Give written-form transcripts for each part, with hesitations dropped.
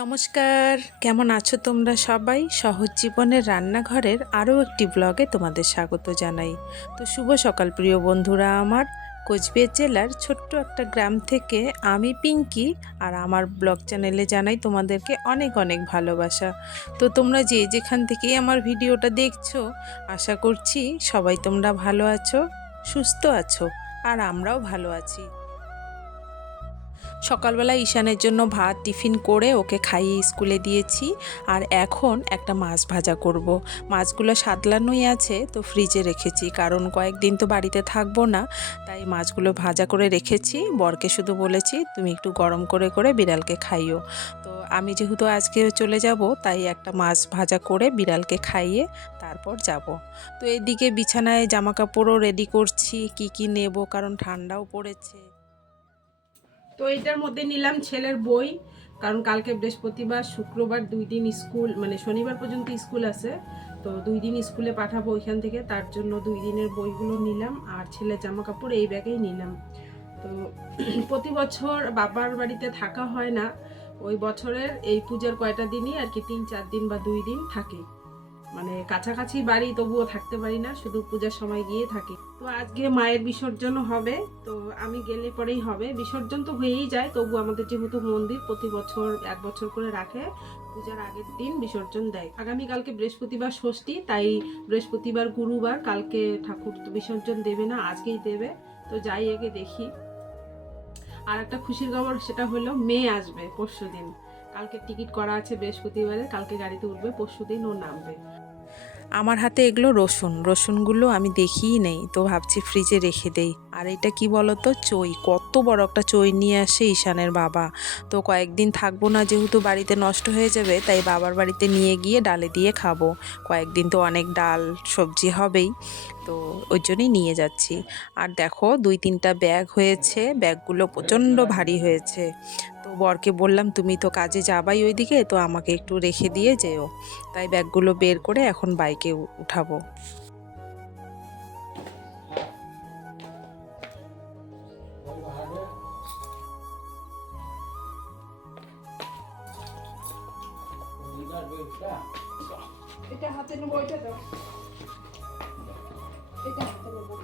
নমস্কার, কেমন আছো তোমরা সবাই? সহজ জীবনের রান্নাঘরের আরও একটি ব্লগে তোমাদের স্বাগত জানাই। তো শুভ সকাল প্রিয় বন্ধুরা আমার। কোচবিহার জেলার ছোট্ট একটা গ্রাম থেকে আমি পিঙ্কি আর আমার ব্লগ চ্যানেলে জানাই তোমাদেরকে অনেক অনেক ভালোবাসা। তো তোমরা যে যেখান থেকেই আমার ভিডিওটা দেখছো, আশা করছি সবাই তোমরা ভালো আছো, সুস্থ আছো, আর আমরাও ভালো আছি। সকালবেলা ঈশানের জন্য ভাত টিফিন করে ওকে খাইয়ে স্কুলে দিয়েছি। আর এখন একটা মাছ ভাজা করব। মাছগুলো সাতলানোই আছে, তো ফ্রিজে রেখেছি, কারণ কয়েকদিন তো বাড়িতে থাকবো না, তাই মাছগুলো ভাজা করে রেখেছি। বরকে শুধু বলেছি তুমি একটু গরম করে করে বিড়ালকে খাইও। তো আমি যেহেতু আজকে চলে যাব, তাই একটা মাছ ভাজা করে বিড়ালকে খাইয়ে তারপর যাব। তো এদিকে বিছানায় জামা কাপড়ও রেডি করছি, কি কি নেব, কারণ ঠান্ডাও পড়েছে। তো এটার মধ্যে নিলাম ছেলের বই, কারণ কালকে বৃহস্পতিবার শুক্রবার 2 দিন স্কুল, মানে শনিবার পর্যন্ত স্কুল আছে, তো 2 দিন স্কুলে পাঠাবো ওইখান থেকে, তার জন্য 2 দিনের বইগুলো নিলাম। আর ছেলের জামা কাপড় এই ব্যাগেই নিলাম। তো প্রতি বছর বাবার বাড়িতে থাকা হয় না, ওই বছরের এই পূজার কয়টা দিনই আর কি 3-4 দিন বা 2 দিন থাকি, মানে কাছাকাছি বাড়ি, তবুও থাকতে পারি না, শুধু পূজার সময় গিয়ে থাকি। তো আজকে মায়ের বিসর্জন হবে, তো আমি গেলে পরেই হবে। বিসর্জন তো হয়েই যায়, তবু আমাদের যেহেতু মন্দির প্রতি বছর 1 বছর করে রাখে, পূজার আগের দিন বিসর্জন দেয়। আগামীকালকে বৃহস্পতিবার ষষ্ঠী, তাই বৃহস্পতিবার গুরুবার কালকে ঠাকুর তো বিসর্জন দেবে না, আজকেই দেবে। তো যাই আগে দেখি। আর একটা খুশির খবর, সেটা হলো মেয়ে আসবে পরশুদিন। কালকে টিকিট করা আছে বৃহস্পতিবারে, কালকে গাড়িতে উঠবে, পরশুদিন ও নামবে। আমার হাতে এগুলো রসুনগুলো আমি দেখিই নেই, তো ভাবছি ফ্রিজে রেখে দেই। আর এটা কি বলতো, চই, কত বড় একটা চই নিয়ে আসে ঈশানের বাবা। তো কয়েকদিন থাকবো না, যেহেতু বাড়িতে নষ্ট হয়ে যাবে, তাই বাবার বাড়িতে নিয়ে গিয়ে ডালে দিয়ে খাবো। কয়েকদিন তো অনেক ডাল সবজি হবেই, তো ওই জন্যই নিয়ে যাচ্ছি। আর দেখো 2-3টা ব্যাগ হয়েছে, ব্যাগগুলো প্রচণ্ড ভারী হয়েছে। তো বরকে বললাম তুমি তো কাজে যাবাই ওইদিকে, তো আমাকে একটু রেখে দিয়ে যেও। তাই ব্যাগগুলো বের করে এখন বাইকে উঠাবো। এটা হাতে নেবো, ওইটা দাও, এটা হাতে নেবো,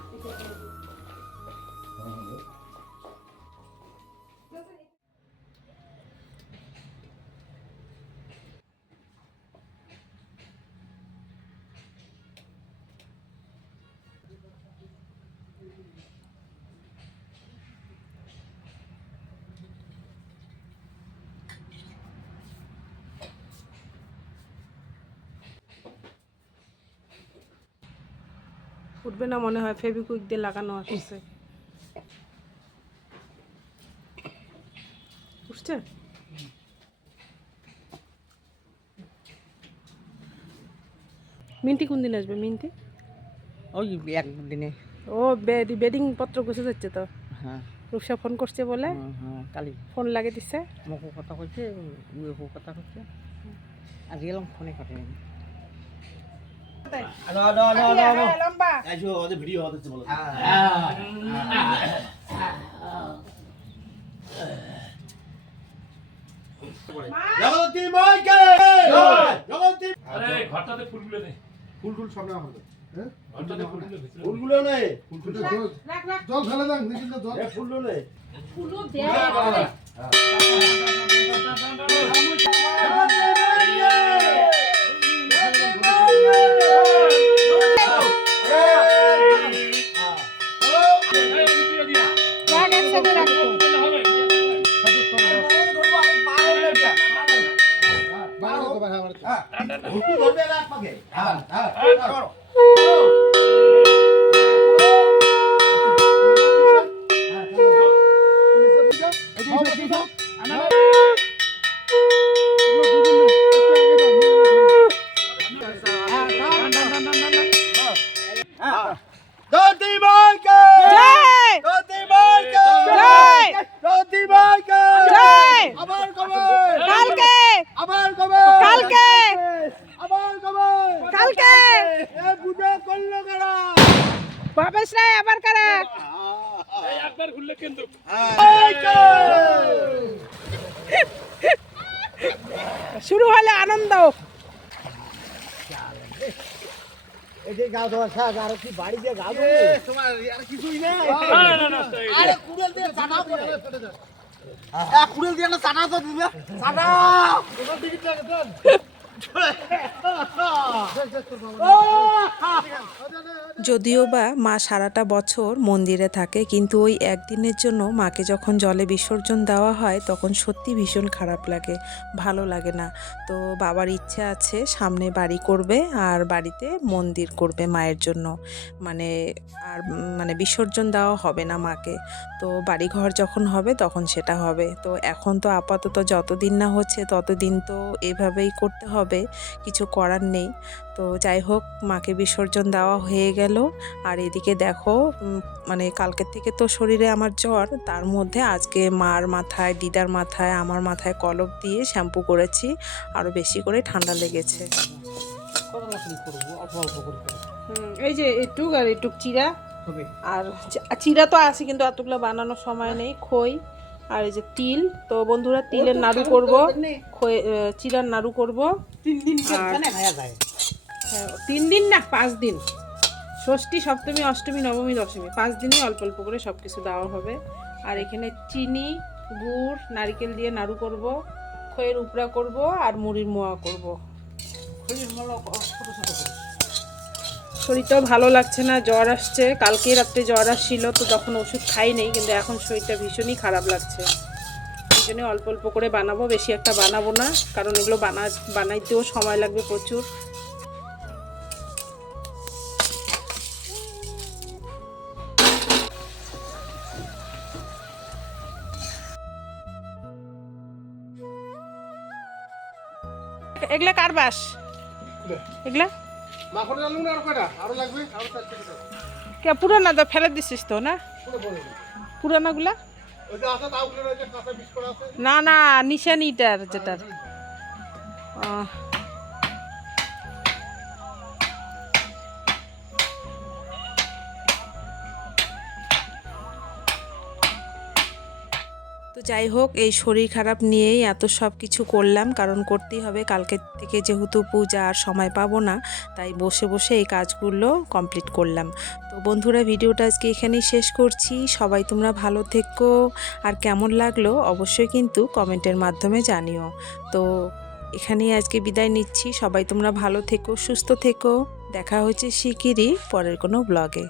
উঠবে না মনে হয়, ফেভিকুইক দিয়ে লাগানো আসছে। উঠছে? মিন্টি কোন দিন আসবে? মিন্টি ওই একদিনে। ও বেডিং পত্র গুছে যাচ্ছে তো। হ্যাঁ রূপসা ফোন করছে বলে, হ্যাঁ কালি ফোন লাগিয়ে দিচ্ছে। মোকো কথা কইছে, ওই কথা কইছে। আজকে এলাম ফোনে কাটে নি। লম্বা আইসো ওদের ভিডিও হচ্ছে বলো। জগতী মাইকে জগতী। আরে ঘরটাতে ফুলগুলো নেই, ফুল ফুল সামনে আমাদের। হ্যাঁ ঘরটাতে ফুলগুলো ভিতরে ফুলগুলো নেই, ফুলগুলো জল ফেলে দেন নিচে জল। ফুলগুলো নেই, ফুলও ধরবে না পাকে। জগতী মাইকে জয়, জগতী মাইকে জয়, জগতী মাইকে জয়। আবার কবে? কালকে। আবার কবে? কালকে। আবার কবে? কালকে। এ পূজা করলো কারা? বাবেশ রায় আবার কারা? এই একবার ঘুরলে কিন্তু মাইকে শুরু হলে আনন্দ। এই যে গাও দেওয়া শাক আর কি বাড়ি দিয়ে গাও তোমার আর কিছুই নেই। আরে কুড়েল দিয়ে চাটা পড়ে কুড়েল দিয়ে না চাটা তো দিবে চাটা তোমার টিকিট লাগে দেন। যদিও বা মা সারাটা বছর মন্দিরে থাকে, কিন্তু ওই একদিনের জন্য মাকে যখন জলে বিসর্জন দেওয়া হয় তখন সত্যি ভীষণ খারাপ লাগে, ভালো লাগে না। তো বাবার ইচ্ছে আছে সামনে বাড়ি করবে আর বাড়িতে মন্দির করবে মায়ের জন্য, মানে আর মানে বিসর্জন দেওয়া হবে না মাকে। তো বাড়িঘর যখন হবে তখন সেটা হবে। তো এখন তো আপাতত যতদিন না হচ্ছে ততদিন তো এভাবেই করতে হবে, কিছু করার নেই। তো যাই হোক, মাকে বিসর্জন দেওয়া হয়ে গেল। আর এদিকে দেখো মানে কালকের থেকে তো শরীরে আমার জ্বর, তার মধ্যে আজকে মার মাথায়, দিদার মাথায়, আমার মাথায় কলপ দিয়ে শ্যাম্পু করেছি, আরও বেশি করে ঠান্ডা লেগেছে। কত লাকড়ি করবো, অল্প অল্প করে করবো। এই যে এটুক আর এটুক চিরা, হবে আর চিরা তো আছে কিন্তু এতগুলো বানানোর সময় নেই। খই আর এই যে তিল, তো বন্ধুরা তিলের নাড়ু করব, খই চিরার নাড়ু করব। 3 দিন কেন খায়া যায়? 3 দিন না 5 দিন, ষষ্ঠী, সপ্তমী, অষ্টমী, নবমী, দশমী, 5 দিনই অল্প অল্প করে সব কিছু দেওয়া হবে। আর এখানে চিনি, গুড়, নারকেল দিয়ে নাড়ু করব, খইয়ের উপড়া করব আর মুড়ির মোয়া করব। খড়ির মালা ছোট ছোট করে। শরীরটাও ভালো লাগছে না, জ্বর আসছে। কালকে রাত্রে জ্বর আসছিল, তো তখন ওষুধ খাই নেই, কিন্তু এখন শরীরটা ভীষণই খারাপ লাগছে। এই জন্য অল্প অল্প করে বানাবো, বেশি একটা বানাবো না, কারণ এগুলো বানাইতেও সময় লাগবে প্রচুর। এগুলা কার বাস? এগুলা মাখন জানলু না আর কয়টা আরো লাগবে আরো 4টা করে কে পুরানা তো ফেলে দিছিস তো না? পুরো বলে পুরানাগুলা ওই যে আছে তাও গুলো যে কাঁচা বিস্কুট আছে না না, নিশানিটার যেটার। তো যাই হোক, এই শরীর খারাপ নিয়েই এত সব কিছু করলাম, কারণ করতেই হবে। কালকে থেকে যেহেতু পূজা, আর সময় পাবো না, তাই বসে বসে এই কাজগুলো কমপ্লিট করলাম। তো বন্ধুরা, ভিডিওটা আজকে এখানেই শেষ করছি। সবাই তোমরা ভালো থেকো, আর কেমন লাগলো অবশ্যই কিন্তু কমেন্টের মাধ্যমে জানিও। তো এখানেই আজকে বিদায় নিচ্ছি। সবাই তোমরা ভালো থেকো, সুস্থ থেকো। দেখা হচ্ছে শিগগিরই পরের কোনো ব্লগে।